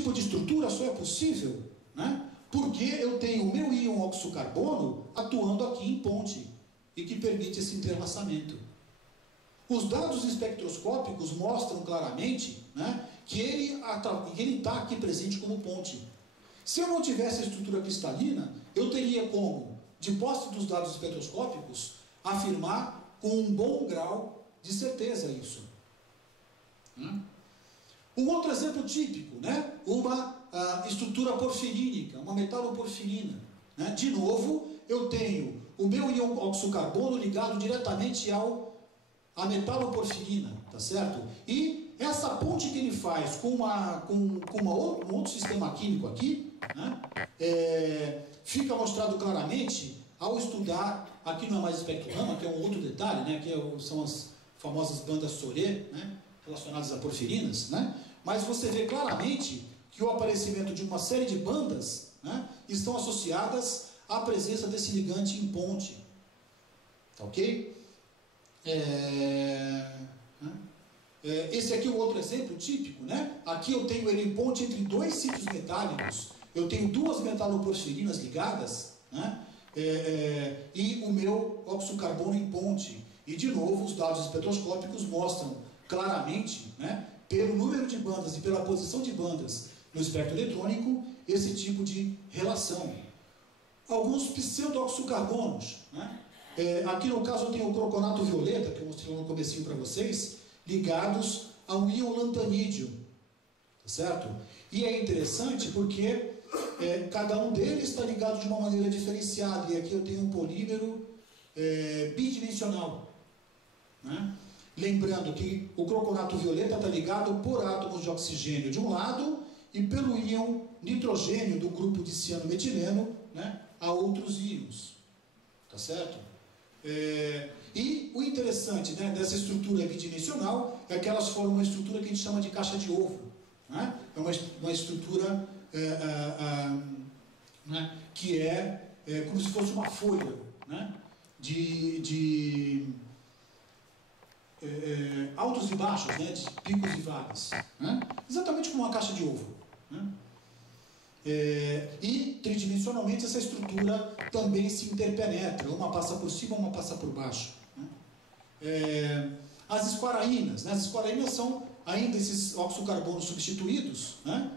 tipo de estrutura só é possível, né, porque eu tenho o meu íon oxocarbono atuando aqui em ponte, e que permite esse entrelaçamento. Os dados espectroscópicos mostram claramente, né, que ele está aqui presente como ponte. Se eu não tivesse a estrutura cristalina, eu teria como, de posse dos dados espectroscópicos, afirmar com um bom grau de certeza isso. Um outro exemplo típico, né, uma estrutura porfirínica, uma metaloporfirina. Né? De novo, eu tenho o meu íon oxocarbono ligado diretamente à metaloporfirina, tá certo? E essa ponte que ele faz com um outro sistema químico aqui, né, fica mostrado claramente ao estudar, aqui não é mais espectrograma, que é um outro detalhe, né, que são as famosas bandas Soré, né, relacionadas a porfirinas, né, mas você vê claramente que o aparecimento de uma série de bandas, né, estão associadas à presença desse ligante em ponte. Tá ok? Esse aqui é um outro exemplo típico, né? Aqui eu tenho ele em ponte entre dois sítios metálicos. Eu tenho duas metaloporfirinas ligadas, né? E o meu oxocarbono em ponte. E de novo, os dados espectroscópicos mostram claramente, né, pelo número de bandas e pela posição de bandas no espectro eletrônico, esse tipo de relação. Alguns pseudo-oxocarbonos, né? Aqui no caso eu tenho o croconato violeta, que eu mostrei no comecinho para vocês, ligados ao íon lantanídeo, tá certo? E é interessante porque cada um deles está ligado de uma maneira diferenciada, e aqui eu tenho um polímero bidimensional, né? Lembrando que o croconato violeta está ligado por átomos de oxigênio de um lado e pelo íon nitrogênio do grupo de cianometileno, né, a outros íons, tá certo? E o interessante, né, dessa estrutura bidimensional é que elas formam uma estrutura que a gente chama de caixa de ovo, né? É uma estrutura né, que é como se fosse uma folha, né, de altos e baixos, né, de picos e vales, né? Exatamente como uma caixa de ovo, né? E tridimensionalmente essa estrutura também se interpenetra, uma passa por cima, uma passa por baixo, né? As esquaraínas, né? As esquaraínas são ainda esses oxocarbonos substituídos, né?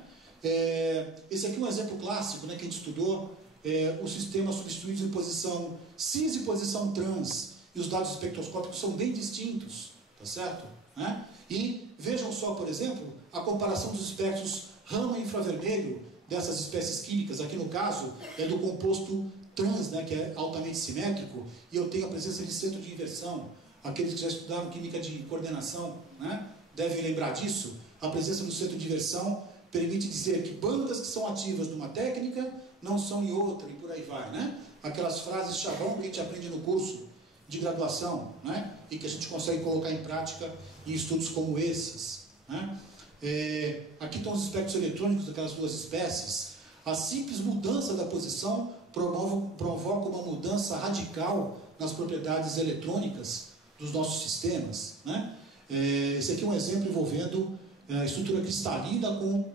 Esse aqui é um exemplo clássico, né, que a gente estudou, os sistemas substituídos em posição cis e posição trans, e os dados espectroscópicos são bem distintos, tá certo? Né? E vejam só, por exemplo, a comparação dos espectros rama infravermelho dessas espécies químicas. Aqui no caso é do composto trans, né, que é altamente simétrico, e eu tenho a presença de centro de inversão. Aqueles que já estudaram química de coordenação, né, devem lembrar disso. A presença do centro de inversão permite dizer que bandas que são ativas numa técnica não são em outra, e por aí vai, né? Aquelas frases chavão que a gente aprende no curso de graduação, né, e que a gente consegue colocar em prática em estudos como esses, né? Aqui estão os espectros eletrônicos daquelas duas espécies. A simples mudança da posição provoca uma mudança radical nas propriedades eletrônicas dos nossos sistemas, né? Esse aqui é um exemplo envolvendo a estrutura cristalina com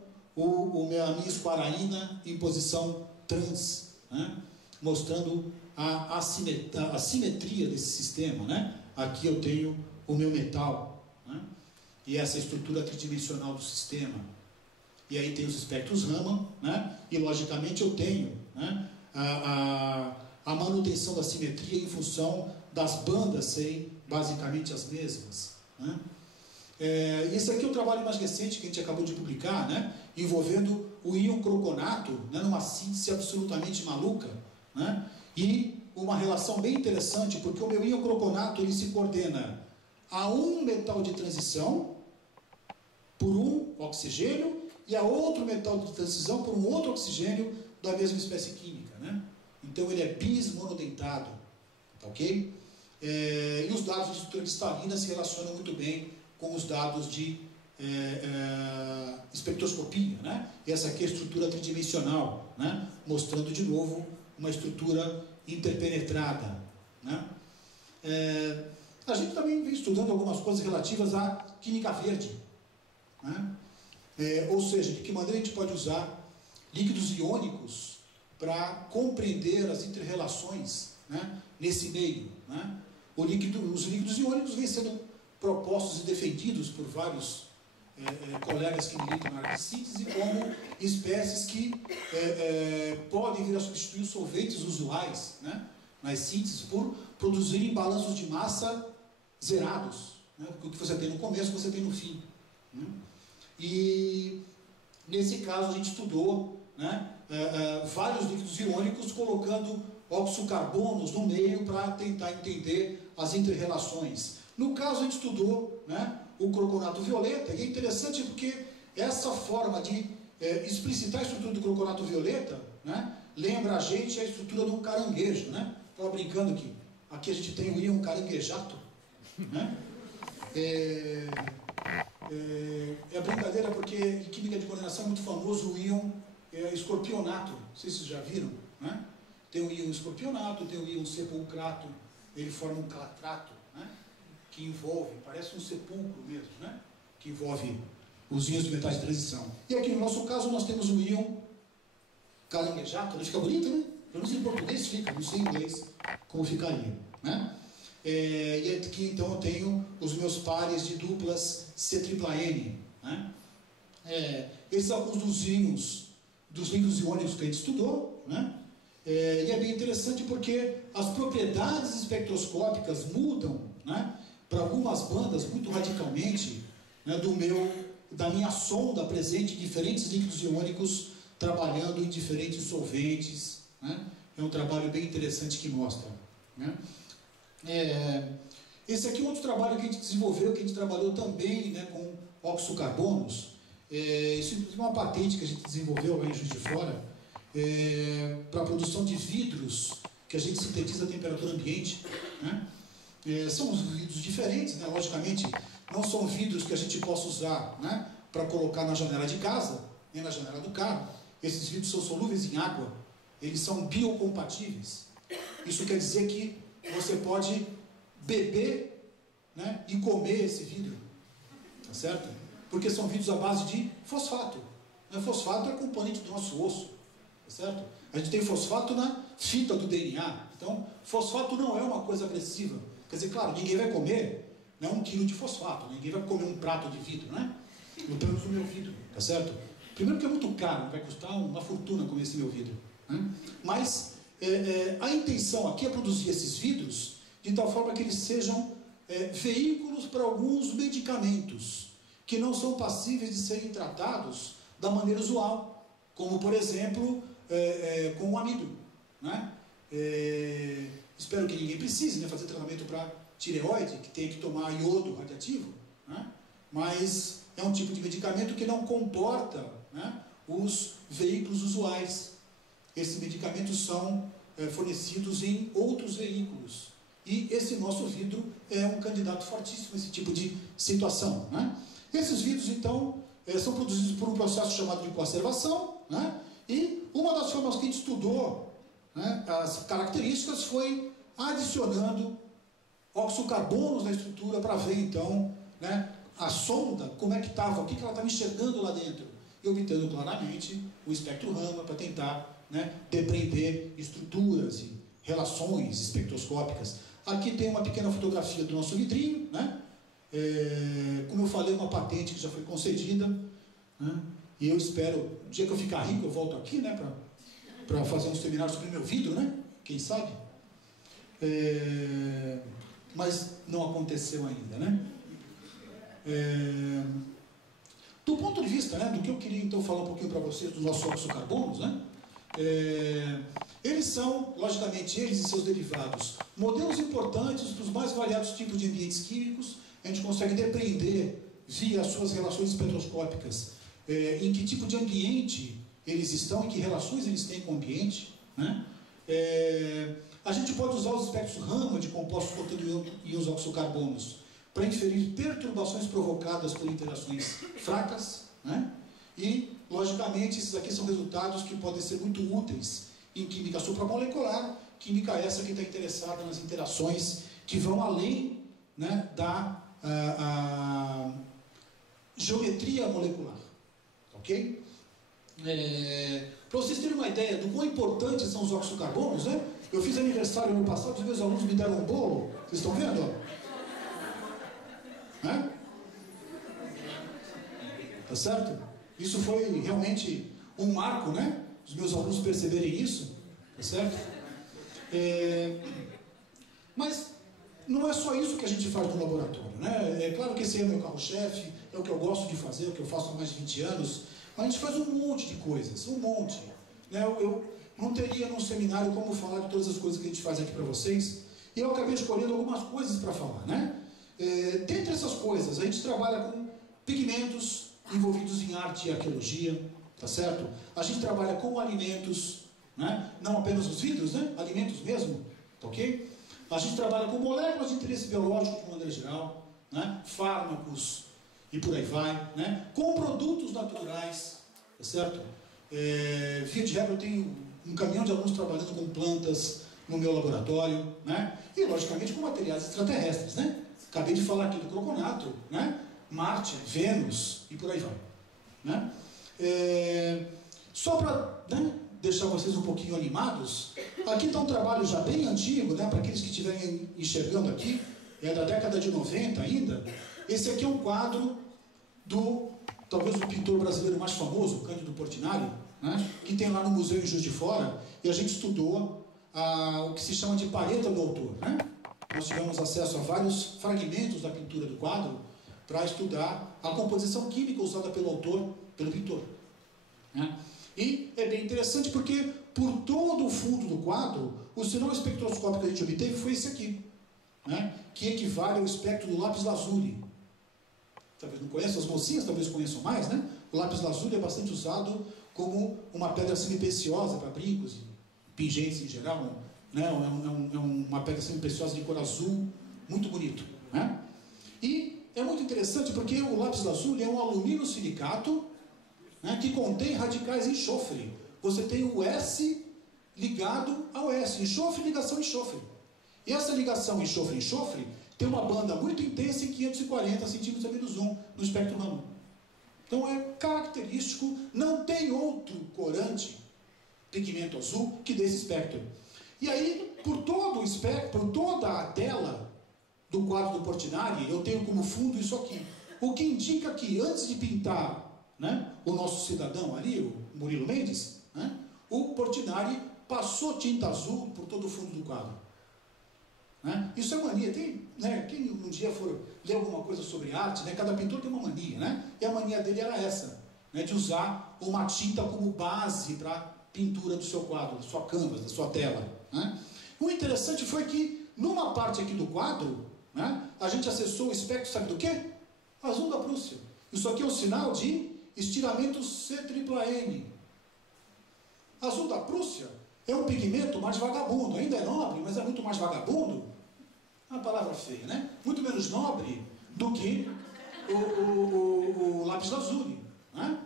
a minha esquaraína em posição trans, né, mostrando a simetria desse sistema, né? Aqui eu tenho o meu metal, né, e essa estrutura tridimensional do sistema. E aí tem os espectros Raman, né, e logicamente eu tenho, né, a manutenção da simetria em função das bandas serem basicamente as mesmas, né? Esse aqui é o trabalho mais recente que a gente acabou de publicar, né, envolvendo o íon croconato, né, numa síntese absolutamente maluca, né, e uma relação bem interessante, porque o meu íon croconato ele se coordena a um metal de transição por um oxigênio e a outro metal de transição por um outro oxigênio da mesma espécie química, né? Então ele é bis-monodentado, tá ok? E os dados de estrutura cristalina se relacionam muito bem com os dados de espectroscopia, né? E essa aqui é a estrutura tridimensional, né, mostrando de novo uma estrutura interpenetrada, né? A gente também vem estudando algumas coisas relativas à química verde, né? Ou seja, de que maneira a gente pode usar líquidos iônicos para compreender as inter-relações, né, nesse meio, né? Os líquidos iônicos vêm sendo propostos e defendidos por vários colegas que militam na área de síntese como espécies que podem vir a substituir os solventes usuais, né, nas sínteses por produzirem balanços de massa zerados, né, porque o que você tem no começo você tem no fim, né? E nesse caso a gente estudou, né, vários líquidos iônicos colocando oxocarbonos no meio para tentar entender as inter-relações. No caso a gente estudou, né, o croconato violeta, e é interessante porque essa forma de explicitar a estrutura do croconato violeta, né, lembra a gente a estrutura de um caranguejo, né? Estava brincando aqui a gente tem o íon caranguejato, né? É brincadeira porque em química de condenação é muito famoso o íon escorpionato, não sei se vocês já viram, né? Tem o íon escorpionato, tem o íon sepulcrato, ele forma um clatrato, né, que envolve, parece um sepulcro mesmo, né, que envolve os íons de metais de transição. E aqui no nosso caso nós temos o íon caranguejato, ele fica bonito, né? Pelo menos em português fica, não sei em inglês como ficaria, né? E aqui então eu tenho os meus pares de duplas C-tripla-N, né? Esses são alguns dos íons, dos líquidos iônicos que a gente estudou, né? E é bem interessante porque as propriedades espectroscópicas mudam, né, para algumas bandas muito radicalmente, né, da minha sonda presente em diferentes líquidos iônicos, trabalhando em diferentes solventes, né? É um trabalho bem interessante que mostra, né? Esse aqui é outro trabalho que a gente desenvolveu, que a gente trabalhou também, né, com oxocarbonos. Isso é uma patente que a gente desenvolveu aí em Juiz de Fora, para a produção de vidros que a gente sintetiza a temperatura ambiente, né? São vidros diferentes, né? Logicamente não são vidros que a gente possa usar, né, para colocar na janela de casa, nem na janela do carro. Esses vidros são solúveis em água, eles são biocompatíveis. Isso quer dizer que você pode beber, né, e comer esse vidro, tá certo? Porque são vidros à base de fosfato, né? Fosfato é componente do nosso osso, tá certo? A gente tem fosfato na fita do DNA. Então, fosfato não é uma coisa agressiva. Quer dizer, claro, ninguém vai comer, né, 1 quilo de fosfato, ninguém vai comer um prato de vidro, né? Pelo menos o meu vidro, tá certo? Primeiro que é muito caro, vai custar uma fortuna comer esse meu vidro, né? Mas a intenção aqui é produzir esses vidros de tal forma que eles sejam veículos para alguns medicamentos que não são passíveis de serem tratados da maneira usual, como por exemplo com o amido, né? Espero que ninguém precise, né, fazer tratamento para tireoide, que tem que tomar iodo radioativo, né? Mas é um tipo de medicamento que não comporta, né, os veículos usuais. Esses medicamentos são fornecidos em outros veículos. E esse nosso vidro é um candidato fortíssimo a esse tipo de situação, né? Esses vidros, então, são produzidos por um processo chamado de conservação, né? E uma das formas que a gente estudou, né, as características foi adicionando oxocarbonos na estrutura para ver, então, né, a sonda, como é que estava, o que ela estava enxergando lá dentro, e obtendo claramente o espectro Raman para tentar, né, depreender estruturas e relações espectroscópicas. Aqui tem uma pequena fotografia do nosso vidrinho, né? Como eu falei, uma patente que já foi concedida, né? E eu espero, o dia que eu ficar rico, eu volto aqui, né, para fazer um seminário sobre meu vidro, né? Quem sabe? Mas não aconteceu ainda, né? Do ponto de vista, né, do que eu queria então falar um pouquinho para vocês dos nossos oxocarbonos, né? Eles são, logicamente, eles e seus derivados, modelos importantes para os mais variados tipos de ambientes químicos. A gente consegue depreender, via as suas relações espectroscópicas, em que tipo de ambiente eles estão, em que relações eles têm com o ambiente, né? A gente pode usar os espectros Raman de compostos contendo íons oxocarbonos para inferir perturbações provocadas por interações fracas, né? E, logicamente, esses aqui são resultados que podem ser muito úteis em química supramolecular, química essa que está interessada nas interações que vão além, né, da geometria molecular. ok? Para vocês terem uma ideia do quão importantes são os oxocarbonos, né? Eu fiz aniversário ano passado, os meus alunos me deram um bolo, vocês estão vendo? Né? Tá certo? Isso foi realmente um marco, né? Os meus alunos perceberem isso, tá certo? Mas não é só isso que a gente faz no laboratório, né? É claro que esse é o meu carro-chefe, é o que eu gosto de fazer, é o que eu faço há mais de 20 anos, mas a gente faz um monte de coisas, um monte. Né? Eu não teria num seminário como falar de todas as coisas que a gente faz aqui para vocês, e eu acabei escolhendo algumas coisas para falar, né? Dentre essas coisas, a gente trabalha com pigmentos envolvidos em arte e arqueologia, tá certo? A gente trabalha com alimentos, né? Não apenas os vidros, né? Alimentos mesmo, tá ok? A gente trabalha com moléculas de interesse biológico de maneira geral, né? Fármacos e por aí vai, né? Com produtos naturais, tá certo? Via de regra eu tenho um caminhão de alunos trabalhando com plantas no meu laboratório, né? E logicamente com materiais extraterrestres, né? Acabei de falar aqui do croconato, né? Marte, Vênus e por aí vai, né? Só para, né, deixar vocês um pouquinho animados, aqui está um trabalho já bem antigo, né? Para aqueles que estiverem enxergando aqui, é da década de 90 ainda. Esse aqui é um quadro do, talvez o pintor brasileiro mais famoso, Cândido Portinari, né? Que tem lá no museu em Juiz de Fora, e a gente estudou o que se chama de palheta do autor, né? Nós tivemos acesso a vários fragmentos da pintura do quadro para estudar a composição química usada pelo autor, pelo pintor, né? E é bem interessante porque por todo o fundo do quadro, o sinal espectroscópico que a gente obteve foi esse aqui, né? Que equivale ao espectro do lápis lazuli. Talvez não conheçam, as mocinhas talvez conheçam mais, né? O lápis lazuli é bastante usado como uma pedra semipreciosa para brincos e pingentes em geral, né? É uma pedra semipreciosa de cor azul, muito bonito, né? E é muito interessante porque o lápis lazuli é um alumínio silicato, né, que contém radicais enxofre. Você tem o S ligado ao S, enxofre, ligação, enxofre. E essa ligação enxofre-enxofre tem uma banda muito intensa em 540 centímetros a menos 1 no espectro Raman. Então é característico, não tem outro corante, pigmento azul, que dê esse espectro. E aí, por todo o espectro, por toda a tela do quadro do Portinari, eu tenho como fundo isso aqui. O que indica que antes de pintar, né, o nosso cidadão ali, o Murilo Mendes, né, o Portinari passou tinta azul por todo o fundo do quadro. Né? Isso é mania. Tem, né, quem um dia for ler alguma coisa sobre arte, né, cada pintor tem uma mania, né? E a mania dele era essa, né, de usar uma tinta como base para pintura do seu quadro, da sua canvas, da sua tela. Né? O interessante foi que numa parte aqui do quadro, né, a gente acessou o espectro, sabe do quê? Azul da Prússia. Isso aqui é um sinal de estiramento C-tripla-N. Azul da Prússia é um pigmento mais vagabundo, ainda é nobre, mas é muito mais vagabundo. É uma palavra feia, né? Muito menos nobre do que o lápis lazuli, né?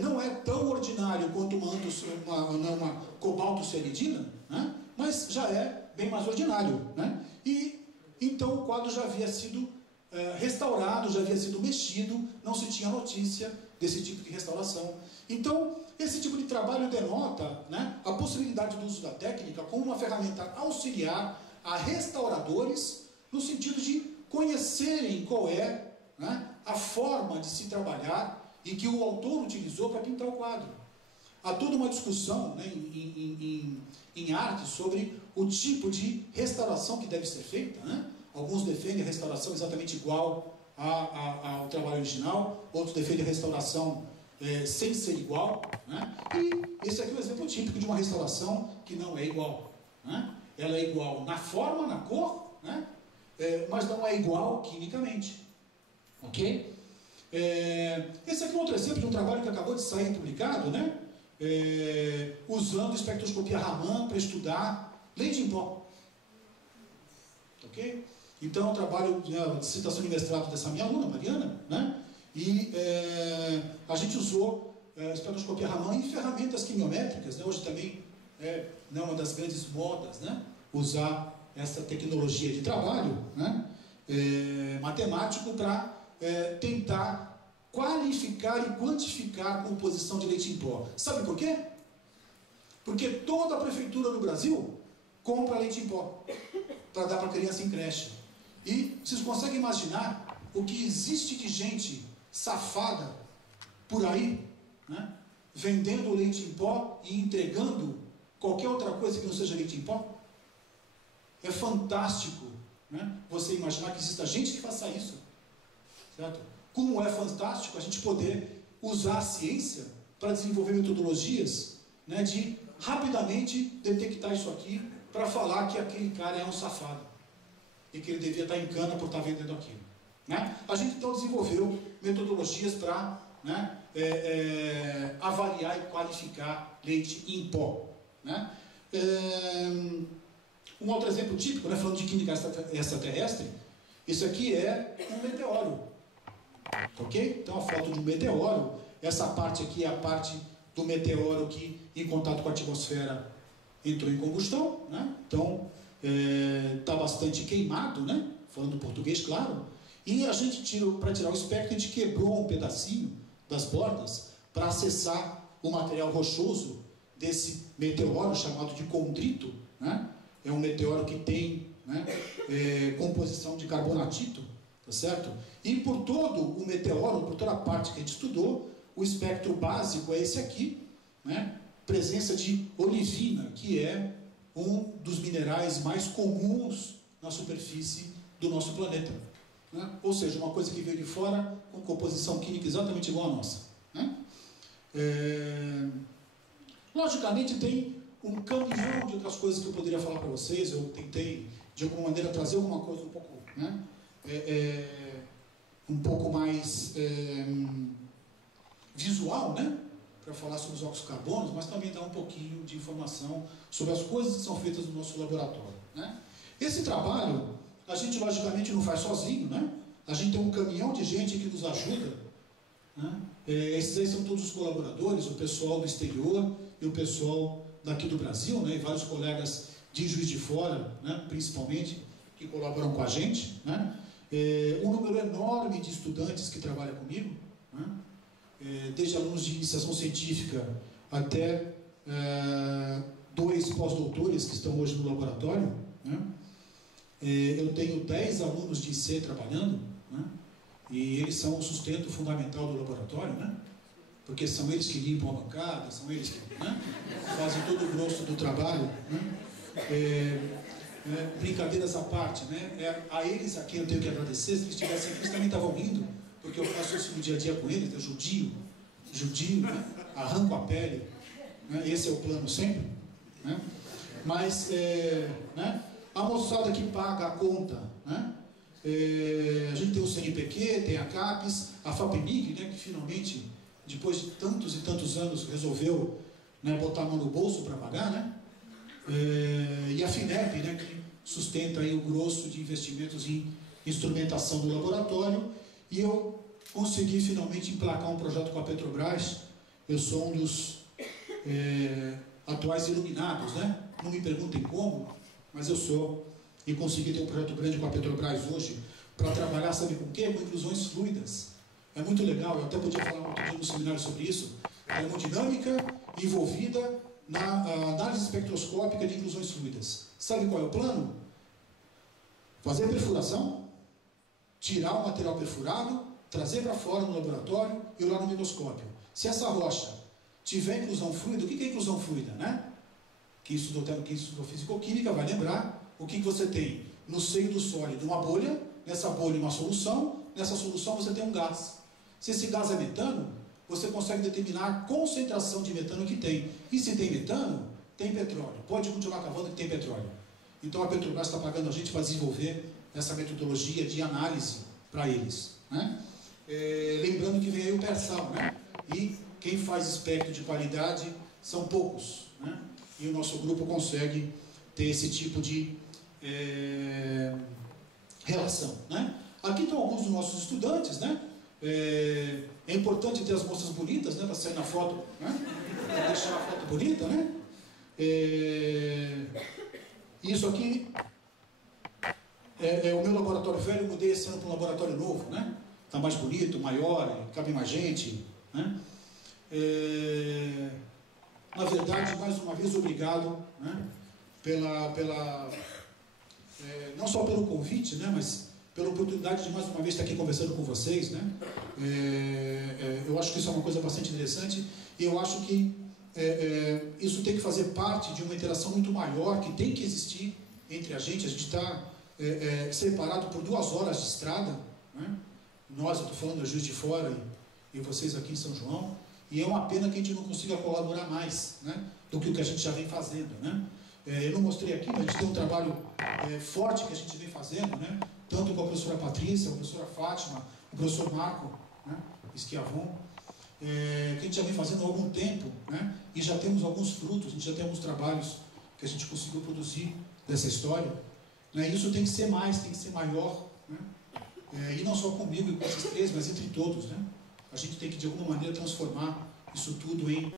Não é tão ordinário quanto uma cobalto-cianidina, né? Mas já é bem mais ordinário, né? E então o quadro já havia sido restaurado, já havia sido mexido, não se tinha notícia desse tipo de restauração. Então, esse tipo de trabalho denota, né, a possibilidade do uso da técnica como uma ferramenta auxiliar a restauradores, no sentido de conhecerem qual é, né, a forma de se trabalhar e que o autor utilizou para pintar o quadro. Há toda uma discussão, né, em arte sobre o tipo de restauração que deve ser feita, né? Alguns defendem a restauração exatamente igual ao trabalho original, outros defendem a restauração sem ser igual, né? E esse aqui é um exemplo típico de uma restauração que não é igual, né? Ela é igual na forma, na cor, né? Mas não é igual quimicamente, ok? Esse aqui é outro exemplo de um trabalho que acabou de sair publicado, né? Usando espectroscopia Raman para estudar leite em pó, ok? Então, o trabalho de citação de mestrado dessa minha aluna, Mariana, né? E a gente usou espectroscopia Raman em ferramentas quimiométricas, né? Hoje também é uma das grandes modas, né? Usar essa tecnologia de trabalho, né? Matemático para tentar qualificar e quantificar a composição de leite em pó. Sabe por quê? Porque toda a prefeitura no Brasil compra leite em pó para dar para criança em creche. E vocês conseguem imaginar o que existe de gente safada por aí, né, vendendo leite em pó e entregando qualquer outra coisa que não seja leite em pó? É fantástico, né, você imaginar que exista gente que faça isso, certo? Como é fantástico a gente poder usar a ciência para desenvolver metodologias, né, de rapidamente detectar isso aqui para falar que aquele cara é um safado e que ele devia estar em cana por estar vendendo aquilo, né? A gente então desenvolveu metodologias para, né, avaliar e qualificar leite em pó, né? Um outro exemplo típico, né, falando de química extraterrestre, isso aqui é um meteoro, ok? Então a foto de um meteoro, essa parte aqui é a parte do meteoro que, em contato com a atmosfera, entrou em combustão, né? Então está bastante queimado, né? Falando português, claro. E a gente para tirar o espectro, a gente quebrou um pedacinho das bordas para acessar o material rochoso desse meteoro chamado de condrito, né? É um meteoro que tem, né, composição de carbonatito, tá certo? E por todo o meteoro, por toda a parte que a gente estudou, o espectro básico é esse aqui, né? Presença de olivina, que é um dos minerais mais comuns na superfície do nosso planeta, né? Ou seja, uma coisa que veio de fora com composição química exatamente igual à nossa, né? Logicamente tem um caminhão de outras coisas que eu poderia falar para vocês. Eu tentei de alguma maneira trazer alguma coisa um pouco, né, um pouco mais visual, né, para falar sobre os óxidos de carbono, mas também dar um pouquinho de informação sobre as coisas que são feitas no nosso laboratório, né? Esse trabalho a gente logicamente não faz sozinho, né? A gente tem um caminhão de gente que nos ajuda, né? Esses aí são todos os colaboradores, o pessoal do exterior e o pessoal daqui do Brasil, né? E vários colegas de Juiz de Fora, né, principalmente, que colaboram com a gente, né? Um número enorme de estudantes que trabalham comigo, né? Desde alunos de iniciação científica até 2 pós-doutores que estão hoje no laboratório, né? Eu tenho 10 alunos de IC trabalhando, né? E eles são o sustento fundamental do laboratório, né? Porque são eles que limpam a bancada, são eles que, né, fazem todo o grosso do trabalho, né? Brincadeiras à parte, né? A eles aqui eu tenho que agradecer. Se eles estivessem aqui, eles também estavam rindo, porque eu faço isso no dia a dia com eles, é judio, né? Arranco a pele, né? Esse é o plano sempre, né? Mas, né, a moçada que paga a conta, né? A gente tem o CNPq, tem a CAPES, a FAPEMIG, né, que finalmente, depois de tantos e tantos anos, resolveu, né, botar a mão no bolso para pagar, né? E a FINEP, né, que sustenta aí o grosso de investimentos em instrumentação do laboratório. E eu consegui finalmente emplacar um projeto com a Petrobras. Eu sou um dos atuais iluminados, né? Não me perguntem como, mas eu sou. E consegui ter um projeto grande com a Petrobras hoje para trabalhar, sabe com o quê? Com inclusões fluidas. É muito legal, eu até podia falar um pouquinho no seminário sobre isso. A hemodinâmica envolvida na análise espectroscópica de inclusões fluidas. Sabe qual é o plano? Fazer a perfuração, tirar o material perfurado, trazer para fora no laboratório e olhar no microscópio. Se essa rocha tiver inclusão fluida, o que é inclusão fluida, né? Quem estudou fisicoquímica vai lembrar o que você tem no seio do sólido, uma bolha, nessa bolha uma solução, nessa solução você tem um gás. Se esse gás é metano, você consegue determinar a concentração de metano que tem. E se tem metano, tem petróleo. Pode continuar cavando que tem petróleo. Então a Petrobras está pagando a gente para desenvolver essa metodologia de análise para eles, né? Lembrando que vem aí o Persal, né? E quem faz espectro de qualidade são poucos, né? E o nosso grupo consegue ter esse tipo de relação, né? Aqui estão alguns dos nossos estudantes, né? É importante ter as moças bonitas, né? Para sair na foto, né? Para deixar a foto bonita, né? Isso aqui é o meu laboratório velho. Eu mudei esse ano para um laboratório novo, né? está mais bonito, maior, cabe mais gente, né? Na verdade, mais uma vez, obrigado, né? Não só pelo convite, né? Mas pela oportunidade de mais uma vez estar aqui conversando com vocês, né? Eu acho que isso é uma coisa bastante interessante e eu acho que isso tem que fazer parte de uma interação muito maior que tem que existir entre a gente. A gente está separado por 2 horas de estrada, né? Nós, eu estou falando da Juiz de Fora e vocês aqui em São João, e é uma pena que a gente não consiga colaborar mais, né? Do que o que a gente já vem fazendo, né? Eu não mostrei aqui, mas a gente tem um trabalho forte que a gente vem fazendo, né? Tanto com a professora Patrícia, a professora Fátima, o professor Marco, né? Esquiavon, que a gente já vem fazendo há algum tempo, né? E já temos alguns frutos, a gente já tem alguns trabalhos que a gente conseguiu produzir dessa história, né? E isso tem que ser mais, tem que ser maior, né? E não só comigo e com esses 3, mas entre todos, né? A gente tem que de alguma maneira transformar isso tudo em